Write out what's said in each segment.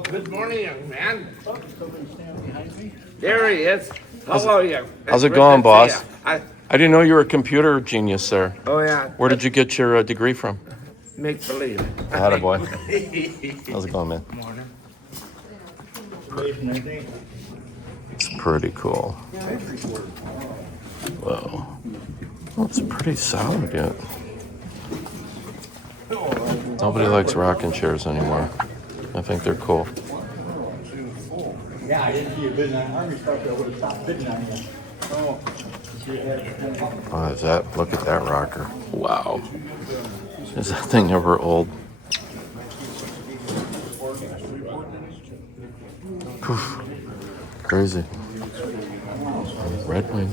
Well, good morning, young man. There he is. Hello, young. How's it going, boss? I didn't know you were a computer genius, sir. Oh, yeah. Where did you get your degree from? Make believe. Attaboy. How's it going, man? It's pretty cool. Whoa. Well, it's pretty solid yet. Nobody likes rocking chairs anymore. I think they're cool. Yeah, I didn't see you bidding on Army stuff. I would have stopped bidding on you. Oh, is that? Look at that rocker. Wow. Is that thing ever old? Poof. Crazy. Red Wing.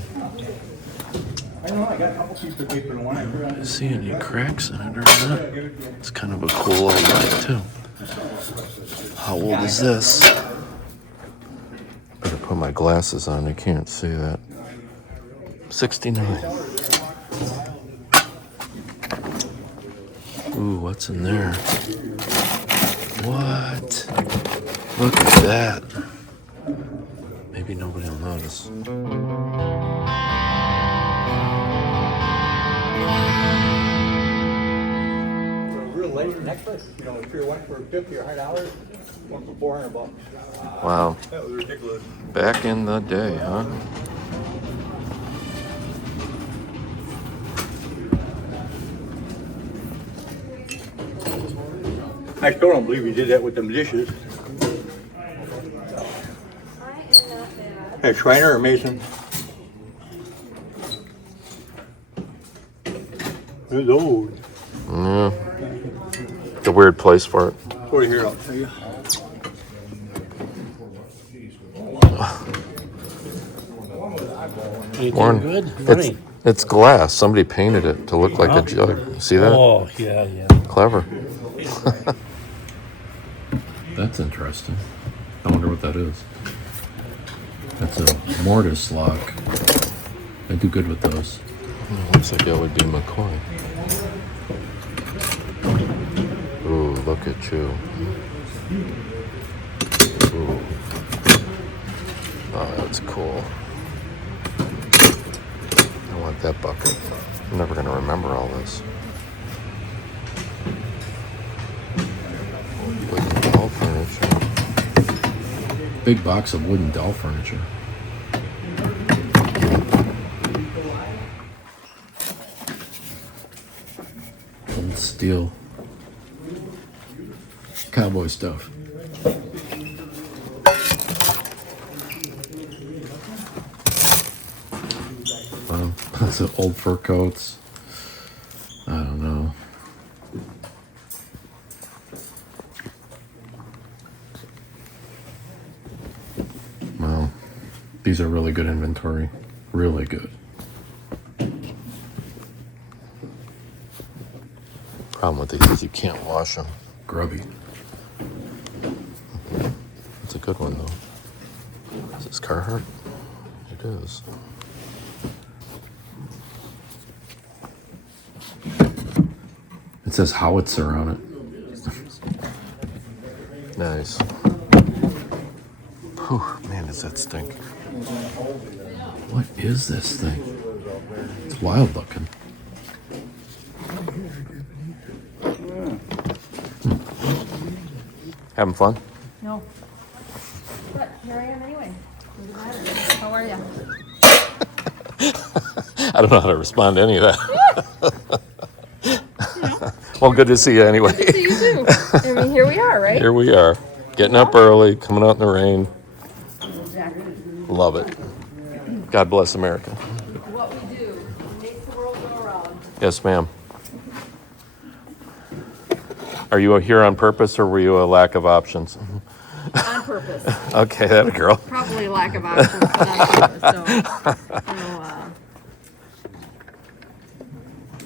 I don't know, I got a couple pieces of paper in one. I See any cracks in it or not? It's kind of a cool old light too. How old is this? Better put my glasses on, I can't see that. 69. Ooh, what's in there? What? Look at that. Maybe nobody will notice. real late necklace, you know, if you went for 50 or $100, went for $400. Wow. That was ridiculous. Back in the day, huh? I still don't believe he did that with them dishes. Hey, Schreiner or Mason? It's old. Yeah. It's a weird place for it. Over here, I'll tell you. Anything Warren, good? it's glass. Somebody painted it to look like a jug. See that? Oh, yeah, yeah. Clever. That's interesting. I wonder what that is. That's a mortise lock. I do good with those. Looks like that would be McCoy. Ooh, look at you. Ooh. Oh, that's cool. I want that bucket. I'm never going to remember all this. Wooden doll furniture. Big box of wooden doll furniture. Old steel. Cowboy stuff. That's old fur coats. I don't know. Well, these are really good inventory. Really good. Problem with these is you can't wash them. Grubby. It's a good one though. Is this Carhartt? It is. It says howitzer on it. Nice. Whew, man, does that stink. What is this thing? It's wild looking. Having fun? No. But here I am anyway. How are you? I don't know how to respond to any of that. Well, good to see you anyway. Good to see you too. I mean, here we are, right? Here we are. Getting up early, coming out in the rain. Exactly. Love it. God bless America. What we do makes the world go around. Yes, ma'am. Are you here on purpose or were you a lack of options? On purpose. Okay, that a girl. Probably lack of options, but on purpose.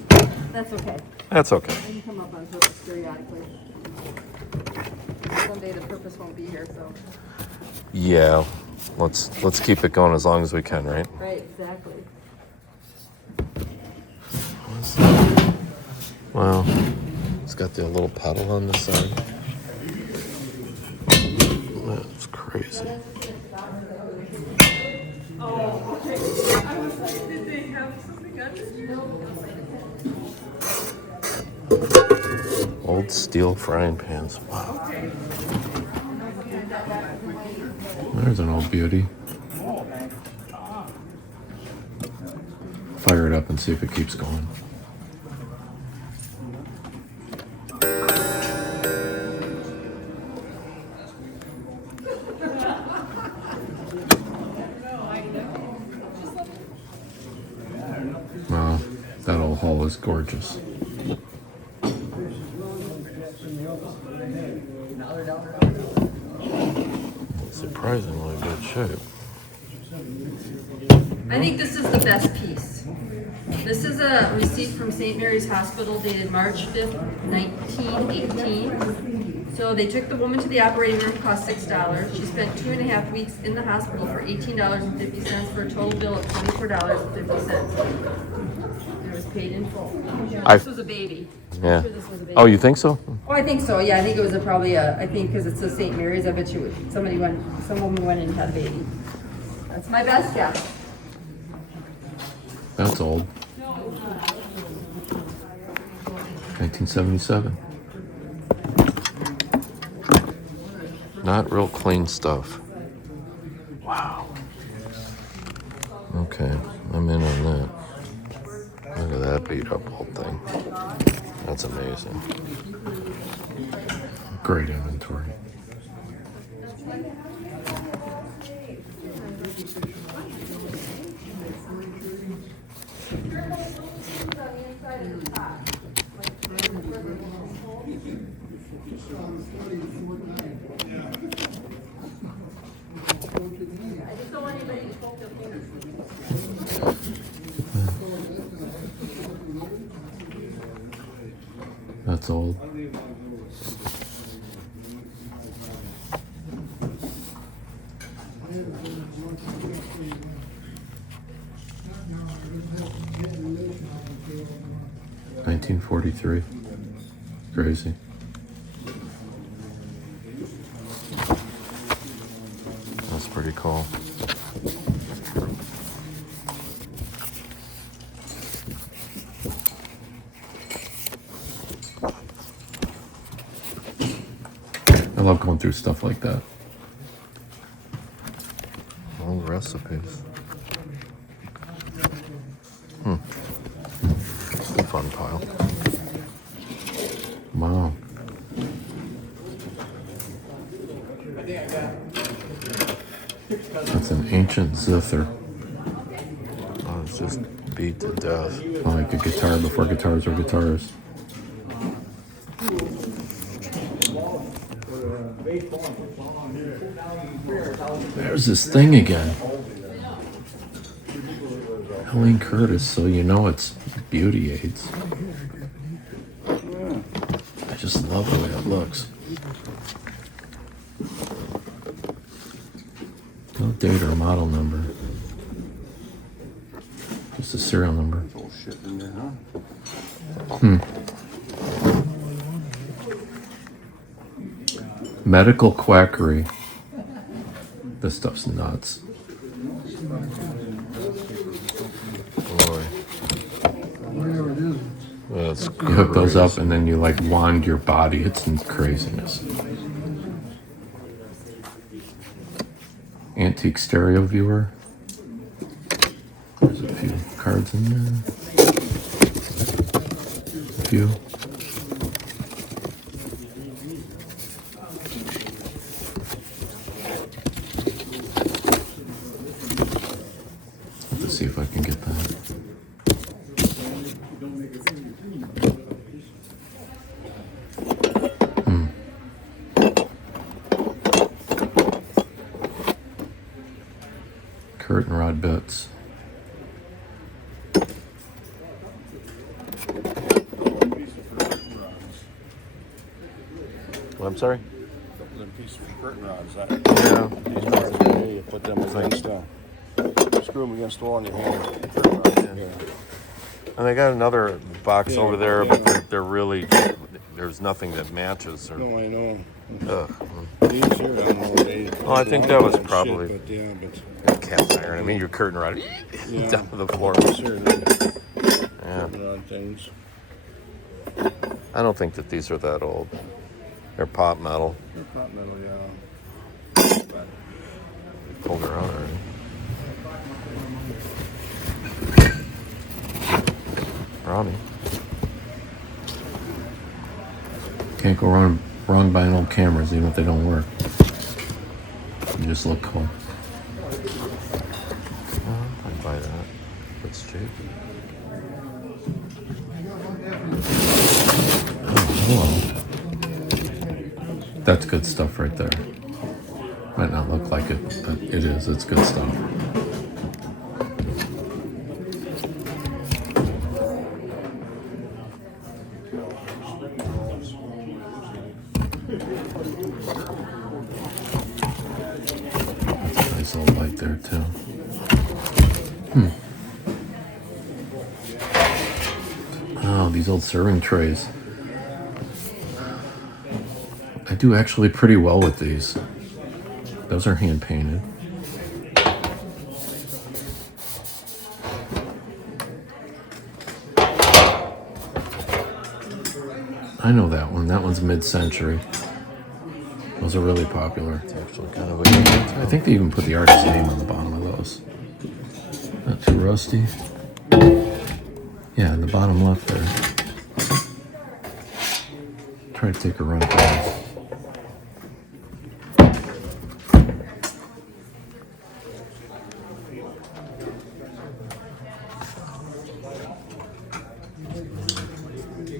So, that's okay. That's okay. I can come up on purpose periodically. Someday the purpose won't be here, so. Yeah, let's keep it going as long as we can, right? Right, exactly. Well, it's got the little pedal on the side. That's crazy. Old steel frying pans. Wow. There's an old beauty. Fire it up and see if it keeps going. Wow, that old hull is gorgeous. Surprisingly good shape. I think this is the best piece. This is a receipt from St. Mary's Hospital dated March 5th, 1918. So they took the woman to the operating room, cost $6. She spent 2.5 weeks in the hospital for $18.50 for a total bill of $24.50. It was paid in full. This was a baby. Yeah. I'm sure this was a baby. Oh, you think so? Oh, I think so. Yeah, I think it was I think because it's a St. Mary's, I bet you some woman went in and had a baby. That's my best guess. That's old. 1977. Not real clean stuff. Wow. Okay, I'm in on that. Look at that beat up old thing. That's amazing. Great inventory. That's old. $1943. Crazy. That's pretty cool. I love going through stuff like that. Old recipes. Fun pile. Wow. That's an ancient zither. Oh, it's just beat to death. Like a guitar before guitars were guitars. There's this thing again. Helene Curtis, so you know it's beauty aids. I just love the way it looks. No date or model number. Just a serial number. Medical quackery. This stuff's nuts. Boy. That's you hook those up and then you like wand your body. It's craziness. Antique stereo viewer. There's a few cards in there. A few. Let's see if I can get that. Curtain rod bits. Well, I'm sorry? Them pieces of curtain rods. Yeah. You put them against, screw them against the wall and you hang them. And they got another box over there, but they're really, there's nothing that matches. Or, No, I know. Ugh. These here, I don't know. Oh, I think that was shit, probably- but yeah, but Cast iron. I mean, your curtain rod yeah. down to the floor. Sure, Yeah. on things. I don't think that these are that old. They're pop metal. They're pot metal, yeah. Pulled her out already. Brownie. Can't go wrong buying old cameras, even if they don't work. They just look cool. I'd buy that. It's cheap. Oh, hello. That's good stuff right there. Might not look like it, but it is. It's good stuff. That's a nice little light there too. Oh, these old serving trays. I do actually pretty well with these. Those are hand painted. I know that one. That one's mid-century. Those are really popular. It's actually kind of a good one. I think they even put the artist's name on the bottom of those. Not too rusty. Yeah, in the bottom left there. Try to take a run at those.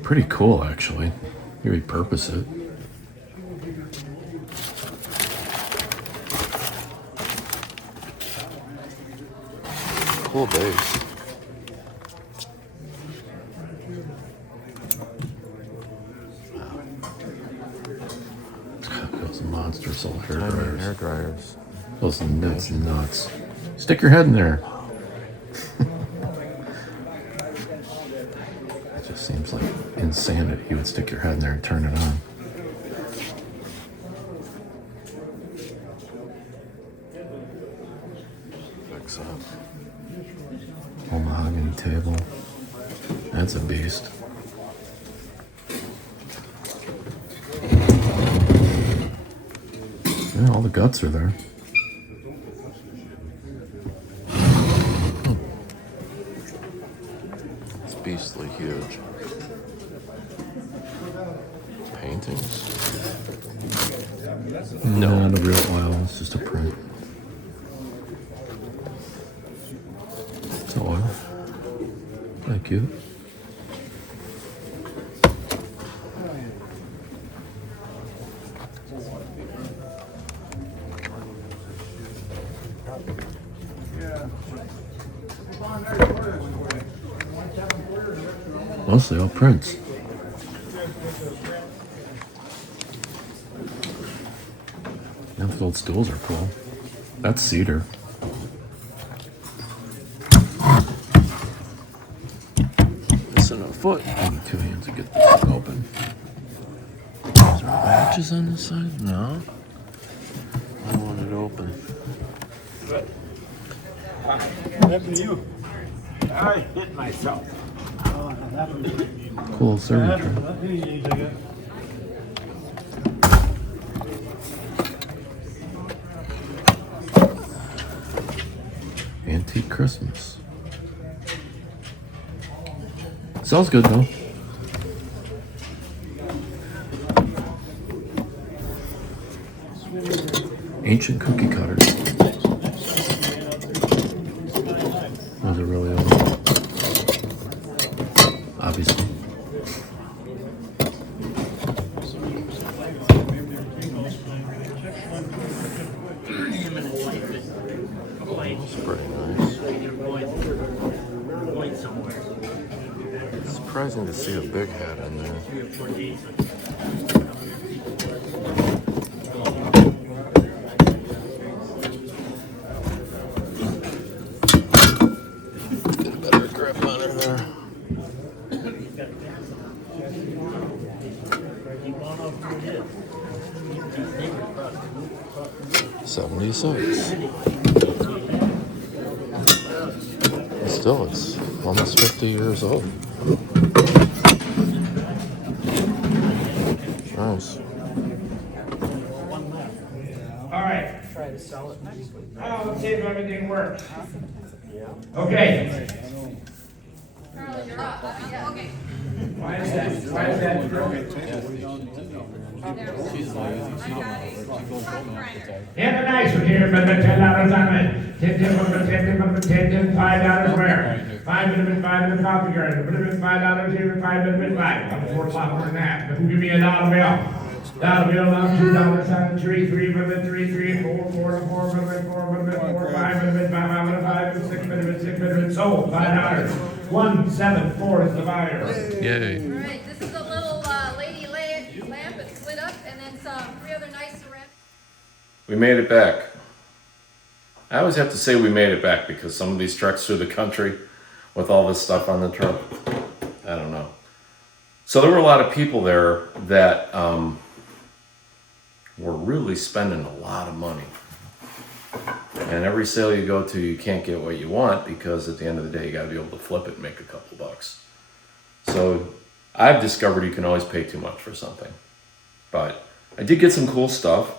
Pretty cool, actually. You repurpose it. Cool base. Those monsters, old hair dryers. Hair dryers. Those nuts. Stick your head in there. It just seems like insanity. You would stick your head in there and turn it on. Fix up. Old mahogany table. That's a beast. Yeah, all the guts are there. It's beastly huge. Paintings? No, not a real oil. It's just a print. It's oil. Thank you. Mostly all prints. Yeah, those old stools are cool. That's cedar. Missing a foot. I need 2 hands to get this thing open. Is there latches on this side? No. I want it open. What happened to you? I hit myself. Cool serving tray. Antique Christmas. Smells good though. Ancient cookie cutters. Those are really old. Obviously. That's pretty nice. It's surprising to see a big hat in there. Get a better grip on her there. 1976. Still, it's almost 50 years old. Nice. All right. Oh, let's see if everything works. Okay. Carla, you're up. Okay. Why is that? Why is that? And a nice one here, but $10 on it. $10, $5 where? $5 in the coffee garden. Put it in $5 here, $5 in $5. I'm $4 more than that. But who give me a dollar bill? Dollar bill now, $2 on the tree, $3, $3, $4, $4, $4, $4, $5, $6, sold, $5. 174 is the buyer. Yay. All right, this is a little lady lamp. It's lit up, and then some 3 other nice ceramic. We made it back. I always have to say we made it back because some of these treks through the country with all this stuff on the truck, I don't know. So there were a lot of people there that were really spending a lot of money. And every sale you go to, you can't get what you want because at the end of the day, you got to be able to flip it and make a couple bucks. So I've discovered you can always pay too much for something. But I did get some cool stuff.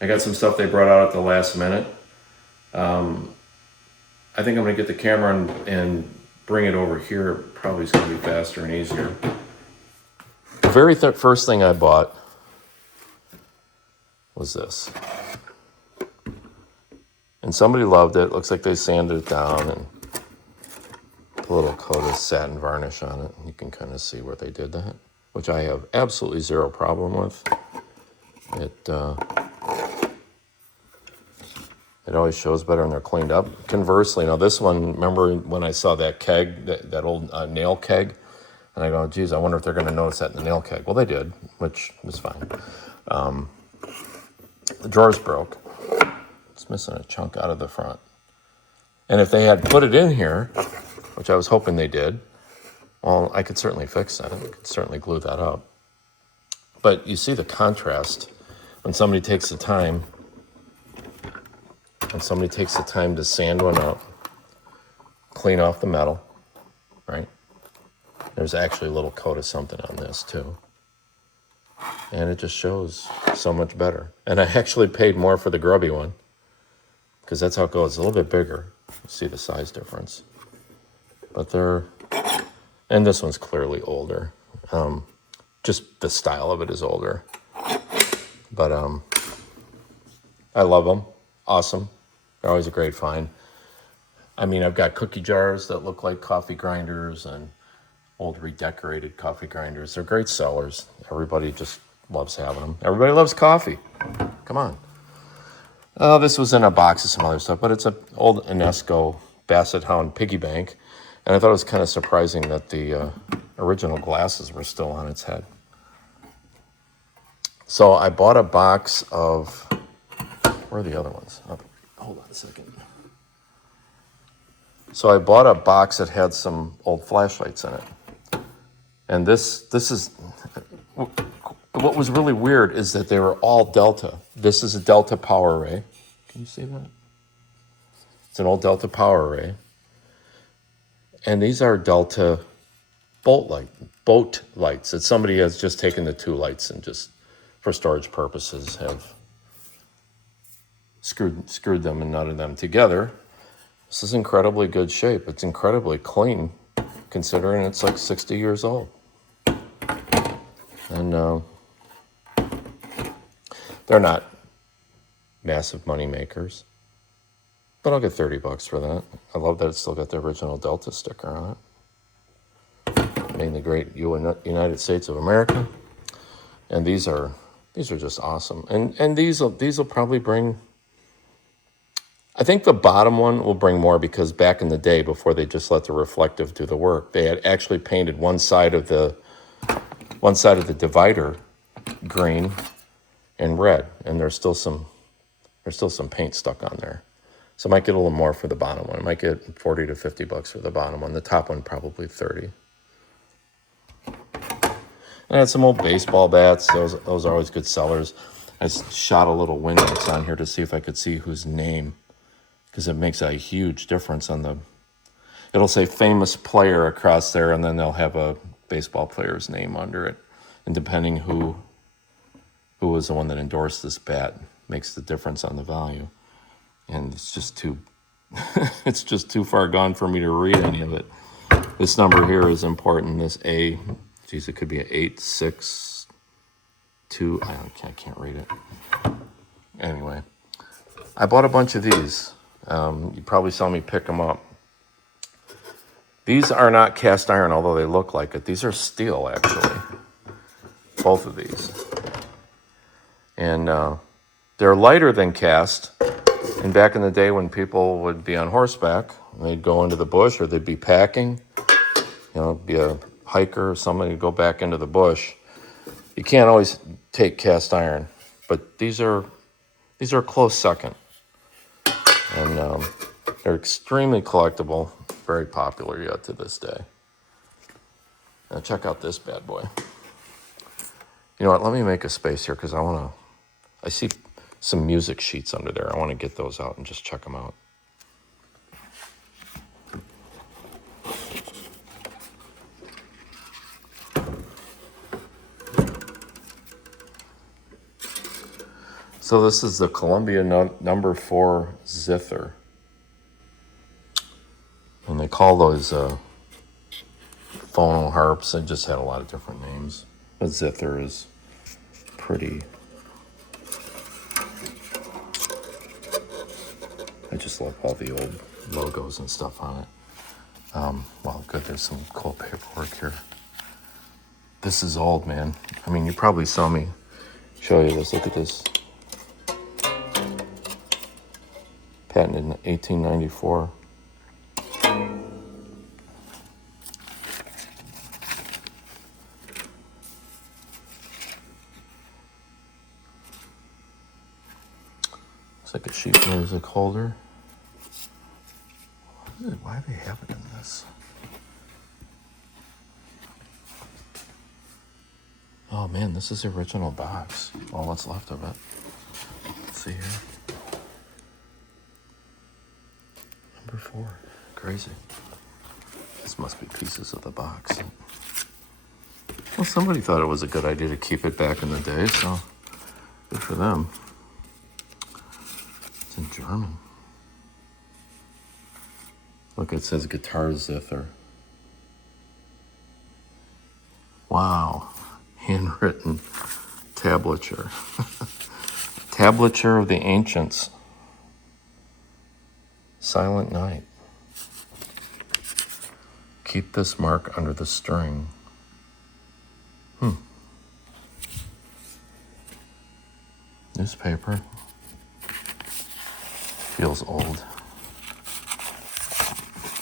I got some stuff they brought out at the last minute. I think I'm going to get the camera and bring it over here. Probably is going to be faster and easier. The very first thing I bought was this. And somebody loved it. Looks like they sanded it down and put a little coat of satin varnish on it. You can kind of see where they did that, which I have absolutely zero problem with. It always shows better when they're cleaned up. Conversely, now this one, remember when I saw that keg, that old nail keg? And I go, geez, I wonder if they're going to notice that in the nail keg. Well, they did, which was fine. The drawers broke. It's missing a chunk out of the front. And if they had put it in here, which I was hoping they did, well, I could certainly fix that. I could certainly glue that up. But you see the contrast when somebody takes the time, to sand one up, clean off the metal, right? There's actually a little coat of something on this too. And it just shows so much better. And I actually paid more for the grubby one because that's how it goes. It's a little bit bigger. You see the size difference. But and this one's clearly older. Just the style of it is older. But I love them. Awesome. They're always a great find. I mean, I've got cookie jars that look like coffee grinders and old redecorated coffee grinders. They're great sellers. Everybody just loves having them. Everybody loves coffee. Come on. Oh, this was in a box of some other stuff, but it's an old Inesco Basset Hound piggy bank. And I thought it was kind of surprising that the original glasses were still on its head. So I bought a box of, where are the other ones? Oh, hold on a second. So I bought a box that had some old flashlights in it. And this is, what was really weird is that they were all Delta. This is a Delta power array. Can you see that? It's an old Delta power array. And these are Delta boat lights that somebody has just taken the two lights and just, for storage purposes, have screwed them and nutted them together. This is incredibly good shape. It's incredibly clean, considering it's like 60 years old. And they're not massive money makers, but I'll get $30 for that. I love that it's still got the original Delta sticker on it. Made in the great United States of America. And these are just awesome. And these will probably bring, I think the bottom one will bring more because back in the day, before they just let the reflective do the work, they had actually painted one side of the divider green and red, and there's still some paint stuck on there. So I might get a little more for the bottom one. I might get $40 to $50 for the bottom one. The top one probably $30. And I had some old baseball bats. Those are always good sellers. I shot a little Windex on here to see if I could see whose name, because it makes a huge difference on the, it'll say famous player across there, and then they'll have a baseball player's name under it. And depending who was the one that endorsed this bat makes the difference on the value. And it's just too, it's just too far gone for me to read any of it. This number here is important. This A, geez, it could be an 862. I can't read it. Anyway, I bought a bunch of these. You probably saw me pick them up. These are not cast iron, although they look like it. These are steel, actually. Both of these. And they're lighter than cast. And back in the day when people would be on horseback, they'd go into the bush or they'd be packing, be a hiker or somebody to go back into the bush. You can't always take cast iron, but these are a close second. And they're extremely collectible, very popular yet to this day. Now check out this bad boy. You know what, let me make a space here because I see some music sheets under there. I want to get those out and just check them out. So this is the Columbia number 4 zither. And they call those phono harps. They just had a lot of different names. But zither is pretty. I just love all the old logos and stuff on it. Well, good, there's some cool paperwork here. This is old, man. I mean, you probably saw me show you this. Look at this. Patented in 1894. Looks like a sheet music holder. Why do they have it in this? Oh man, this is the original box. Well, what's left of it. Let's see here. Number 4. Crazy. This must be pieces of the box. Well, somebody thought it was a good idea to keep it back in the day, so good for them. It's in German. Look, it says guitar zither. Wow. Handwritten tablature. Tablature of the ancients. Silent night. Keep this mark under the string. Newspaper. Feels old.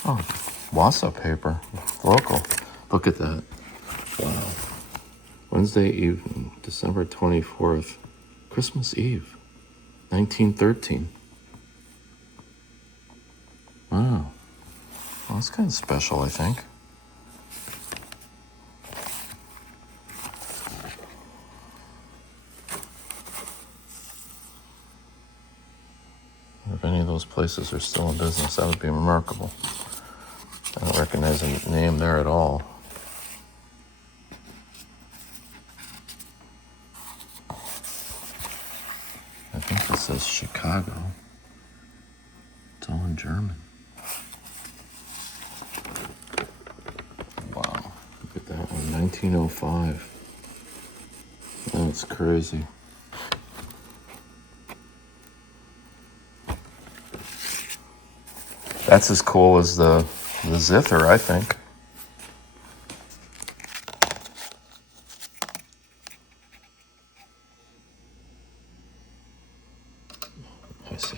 Oh, Wassa paper. Local. Look at that. Wow. Wednesday evening, December 24th. Christmas Eve. 1913. Wow. Well, that's kind of special, I think. If any of those places are still in business, that would be remarkable. I don't recognize a name there at all. I think this says Chicago. It's all in German. Wow, look at that one, 1905. That's crazy. That's as cool as the zither, I think. I see.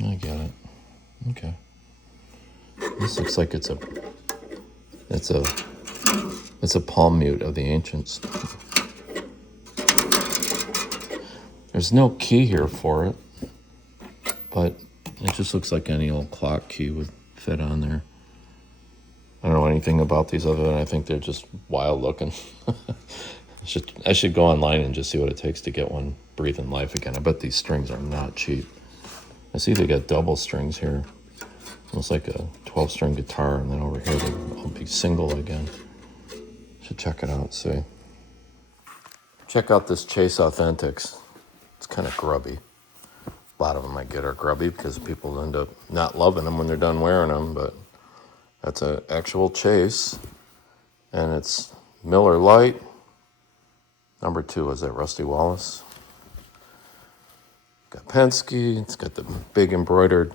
I get it. Okay. This looks like it's a palm mute of the ancients. There's no key here for it, but it just looks like any old clock key would fit on there. I don't know anything about these other than I think they're just wild looking. I should go online and just see what it takes to get one breathing life again. I bet these strings are not cheap. I see they got double strings here. Almost like a 12-string guitar, and then over here they'll be single again. Should check it out, see. Check out this Chase Authentics. It's kind of grubby. A lot of them I get are grubby because people end up not loving them when they're done wearing them, but that's an actual Chase, and it's Miller Lite. Number 2 is that Rusty Wallace. Got Penske. It's got the big embroidered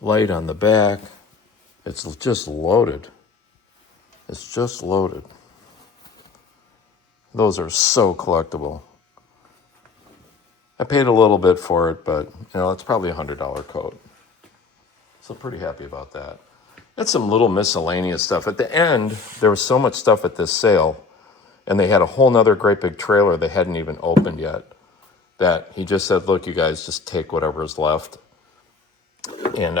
light on the back. It's just loaded. It's just loaded. Those are so collectible. I paid a little bit for it, but it's probably $100 coat. So pretty happy about that. That's some little miscellaneous stuff. At the end, there was so much stuff at this sale, and they had a whole nother great big trailer they hadn't even opened yet, that he just said, look, you guys just take whatever's left. And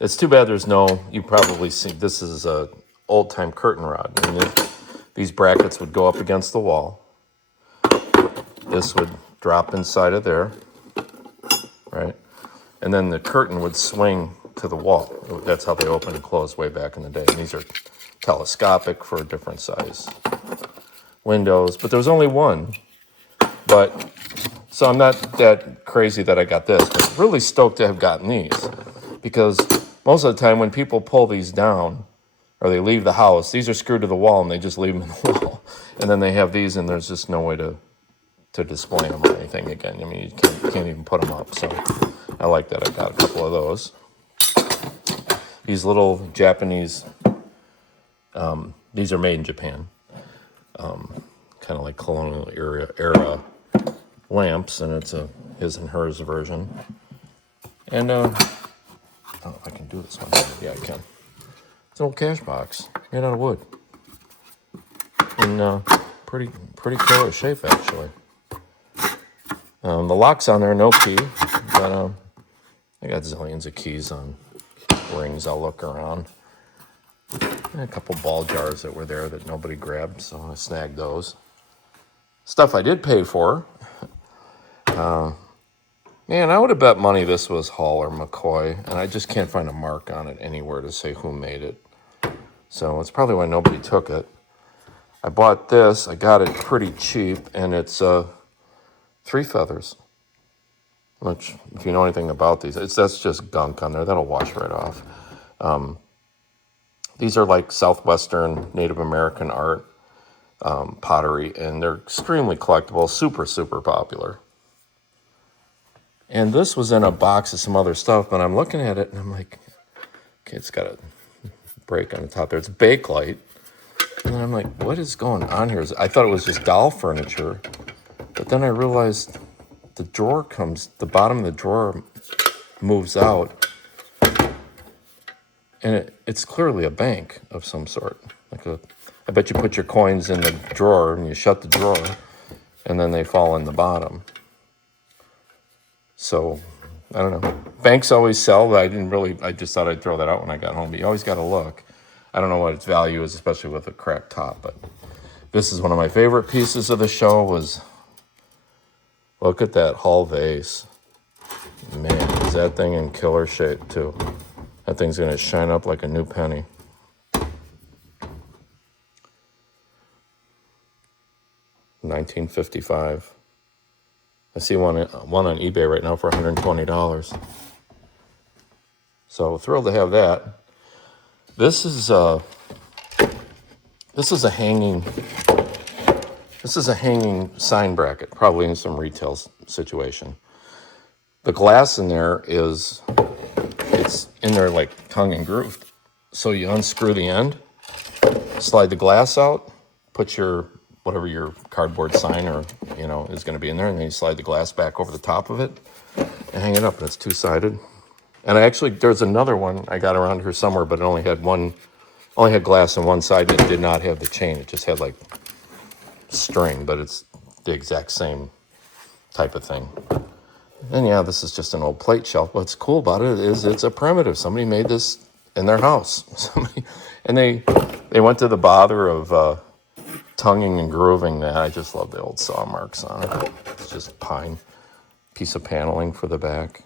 it's too bad you probably see, this is a old-time curtain rod. And these brackets would go up against the wall. This would drop inside of there, right? And then the curtain would swing to the wall. That's how they opened and closed way back in the day. And these are telescopic for different size windows, but there was only one. So I'm not that crazy that I got this, but really stoked to have gotten these, because most of the time when people pull these down or they leave the house, these are screwed to the wall and they just leave them in the wall. And then they have these and there's just no way to display them or anything again. I mean, you can't even put them up. So I like that I got a couple of those. These little Japanese, these are made in Japan. Kind of like colonial era lamps, and it's a his and hers version. And I don't know if I can do this one. Yeah, I can. It's an old cash box made out of wood, in pretty killer shape actually. The lock's on there, no key, but I got zillions of keys on rings. I'll look around. And a couple ball jars that were there that nobody grabbed, so I snagged those. Stuff I did pay for. Man, I would have bet money this was Hall or McCoy, and I just can't find a mark on it anywhere to say who made it. So it's probably why nobody took it. I bought this. I got it pretty cheap, and it's 3 feathers. Which, if you know anything about these, that's just gunk on there. That'll wash right off. These are like Southwestern Native American art pottery, and they're extremely collectible, super, super popular. And this was in a box of some other stuff, but I'm looking at it, and I'm like, okay, it's got a break on the top there. It's Bakelite. And then I'm like, what is going on here? I thought it was just doll furniture, but then I realized the bottom of the drawer moves out, and it's clearly a bank of some sort. I bet you put your coins in the drawer and you shut the drawer, and then they fall in the bottom. So, I don't know. Banks always sell, but I just thought I'd throw that out when I got home. But you always got to look. I don't know what its value is, especially with a cracked top, but this is one of my favorite pieces of the show was, look at that Hall vase. Man, is that thing in killer shape, too. That thing's going to shine up like a new penny. $19.55. I see one on eBay right now for $120. So thrilled to have that. This is a hanging sign bracket, probably in some retail situation. The glass in there it's in there like tongue and grooved. So you unscrew the end, slide the glass out, put whatever your cardboard sign is going to be in there, and then you slide the glass back over the top of it and hang it up, and it's two-sided. And there's another one I got around here somewhere, but it only had glass on one side, and it did not have the chain. It just had like string, but it's the exact same type of thing. And yeah, this is just an old plate shelf. What's cool about it is it's a primitive. Somebody made this in their house. And they went to the bother of tonguing and grooving that. I just love the old saw marks on it. It's just pine. Piece of paneling for the back.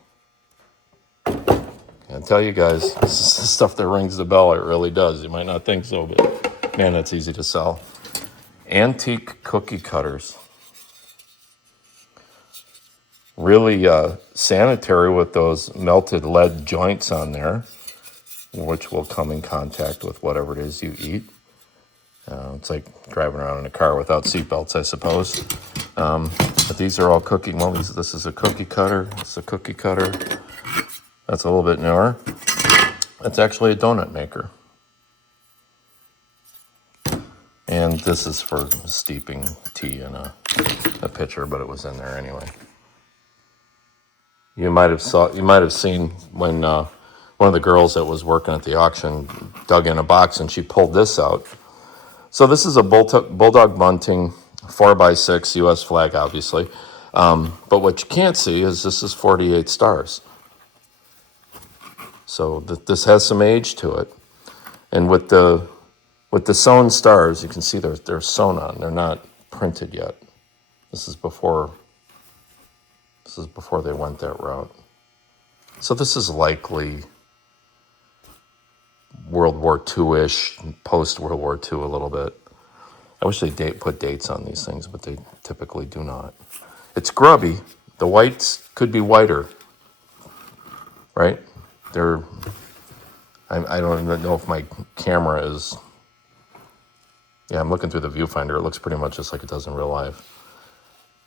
I tell you guys, this is the stuff that rings the bell. It really does. You might not think so, but man, that's easy to sell. Antique cookie cutters. Really sanitary with those melted lead joints on there, which will come in contact with whatever it is you eat. It's like driving around in a car without seatbelts, I suppose. But these are all cookie. Well, this is a cookie cutter. This is a cookie cutter. That's a little bit newer. That's actually a donut maker. And this is for steeping tea in a pitcher, but it was in there anyway. You might have seen when one of the girls that was working at the auction dug in a box and she pulled this out. So this is a Bulldog Bunting 4x6 U.S. flag, obviously. But what you can't see is this is 48 stars. So this has some age to it. And with the sewn stars, you can see they're sewn on. They're not printed yet. This is before they went that route. So this is likely World War II-ish, post-World War II a little bit. I wish they put dates on these things, but they typically do not. It's grubby. The whites could be whiter, right? I don't even know if my camera is... Yeah, I'm looking through the viewfinder. It looks pretty much just like it does in real life.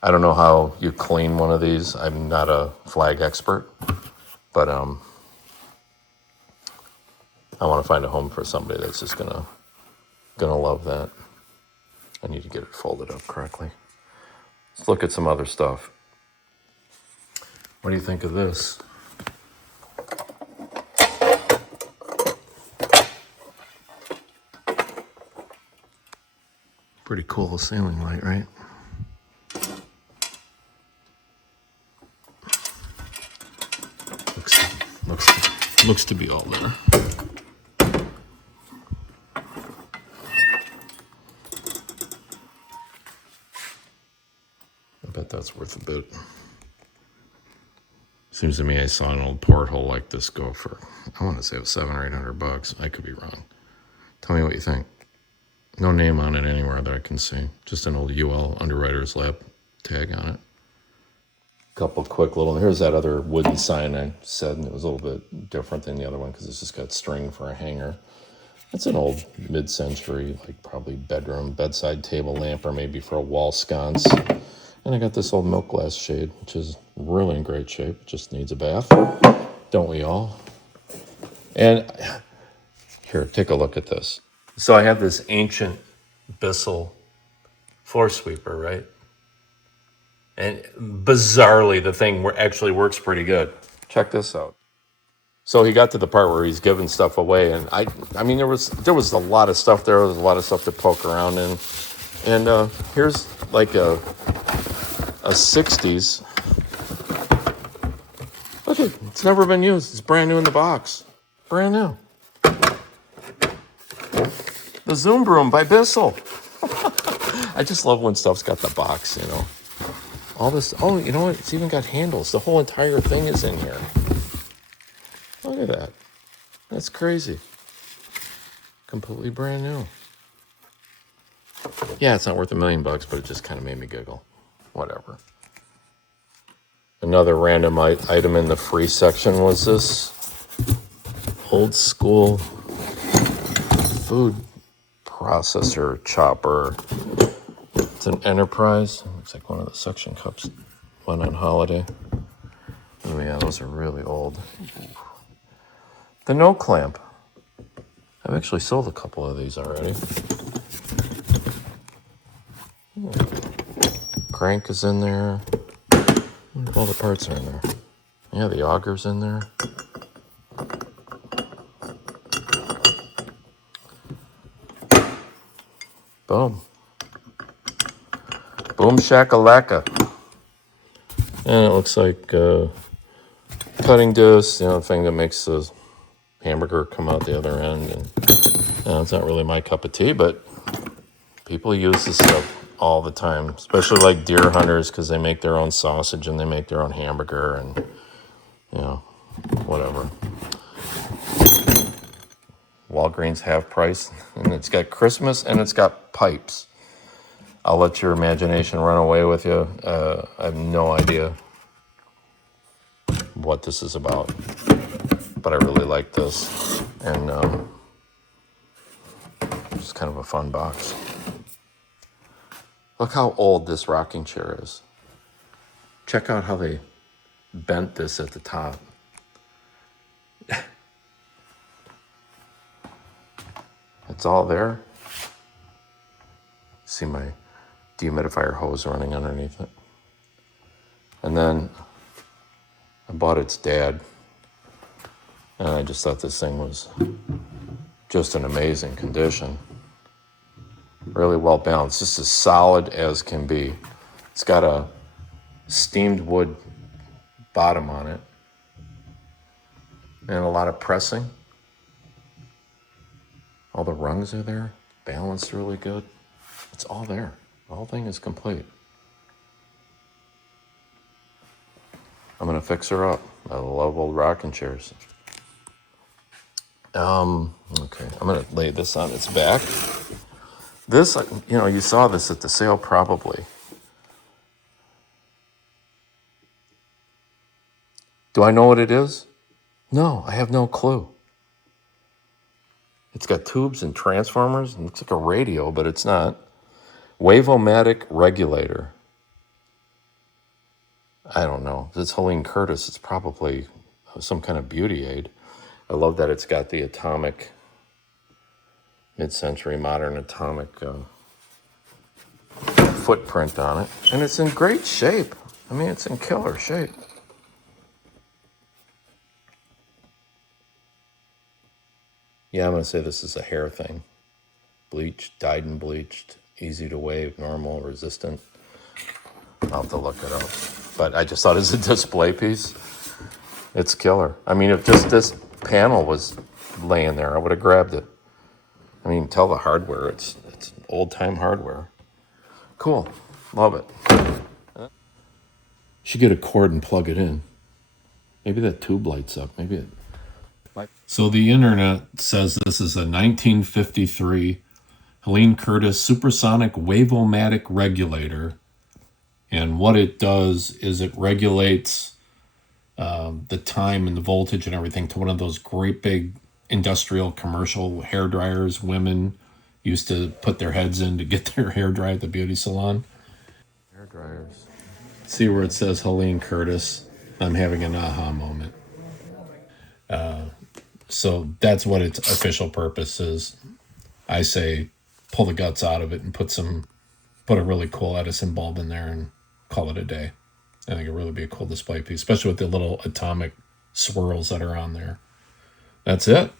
I don't know how you clean one of these. I'm not a flag expert, but I want to find a home for somebody that's just gonna love that. I need to get it folded up correctly. Let's look at some other stuff. What do you think of this? Pretty cool sailing light, right? Looks to be all there. I bet that's worth a bit. Seems to me I saw an old porthole like this go for, I want to say it was $700 or $800. I could be wrong. Tell me what you think. No name on it anywhere that I can see. Just an old UL Underwriter's Lab tag on it. Couple quick little, here's that other wooden sign I said, and it was a little bit different than the other one because it's just got string for a hanger. It's an old mid-century, like probably bedroom, bedside table lamp, or maybe for a wall sconce. And I got this old milk glass shade, which is really in great shape. It just needs a bath. Don't we all? And here, take a look at this. So I have this ancient Bissell floor sweeper, right? And bizarrely, the thing actually works pretty good. Check this out. So he got to the part where he's giving stuff away, and I mean, there was a lot of stuff there. There was a lot of stuff to poke around in, and here's like a 60s. Look, it's never been used. It's brand new in the box, brand new. The Zoom Broom by Bissell. I just love when stuff's got the box, you know. All this, oh, you know what? It's even got handles. The whole entire thing is in here. Look at that. That's crazy. Completely brand new. Yeah, it's not worth $1 million, but it just kind of made me giggle. Whatever. Another random item in the free section was this old school food processor chopper. It's an Enterprise. Looks like one of the suction cups went on holiday. Oh yeah, those are really old. The no clamp. I've actually sold a couple of these already. Crank is in there. All the parts are in there. Yeah, the auger's in there. Boom. Boom shakalaka. And it looks like cutting disc, you know, the thing that makes the hamburger come out the other end. And it's not really my cup of tea, but people use this stuff all the time, especially like deer hunters, because they make their own sausage and they make their own hamburger and, you know, whatever. Walgreens half price, and it's got Christmas and it's got pipes. I'll let your imagination run away with you. I have no idea what this is about, but I really like this, and it's kind of a fun box. Look how old this rocking chair is. Check out how they bent this at the top. It's all there. See my dehumidifier hose running underneath it. And then I bought its dad, and I just thought this thing was just in amazing condition. Really well balanced, just as solid as can be. It's got a steamed wood bottom on it and a lot of pressing. All the rungs are there, balanced really good. It's all there. The whole thing is complete. I'm gonna fix her up. I love old rocking chairs. Okay, I'm gonna lay this on its back. This, you know, you saw this at the sale probably. Do I know what it is? No, I have no clue. It's got tubes and transformers. It looks like a radio, but it's not. Wav-O-Matic Regulator. I don't know. It's Helene Curtis. It's probably some kind of beauty aid. I love that it's got the atomic, mid-century modern atomic footprint on it. And it's in great shape. I mean, it's in killer shape. Yeah, I'm going to say this is a hair thing. Bleached, dyed and bleached, easy to wave, normal, resistant. I'll have to look it up. But I just thought as a display piece, it's killer. I mean, if just this panel was laying there, I would have grabbed it. I mean, tell the hardware, it's old-time hardware. Cool, love it. Should get a cord and plug it in. Maybe that tube lights up, maybe it... So the internet says this is a 1953 Helene Curtis supersonic Wav-O-Matic regulator. And what it does is it regulates the time and the voltage and everything to one of those great big industrial commercial hair dryers women used to put their heads in to get their hair dry at the beauty salon. Hair dryers. See where it says Helene Curtis? I'm having an aha moment. So that's what its official purpose is. I say pull the guts out of it and put a really cool Edison bulb in there and call it a day. I think it'd really be a cool display piece, especially with the little atomic swirls that are on there. That's it.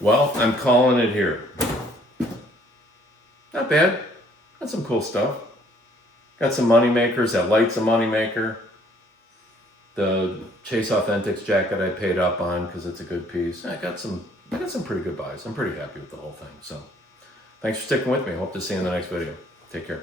Well, I'm calling it here. Not bad. Got some cool stuff. Got some money makers. That light's a money maker. The Chase Authentics jacket I paid up on because it's a good piece. I got some pretty good buys. I'm pretty happy with the whole thing. So thanks for sticking with me. Hope to see you in the next video. Take care.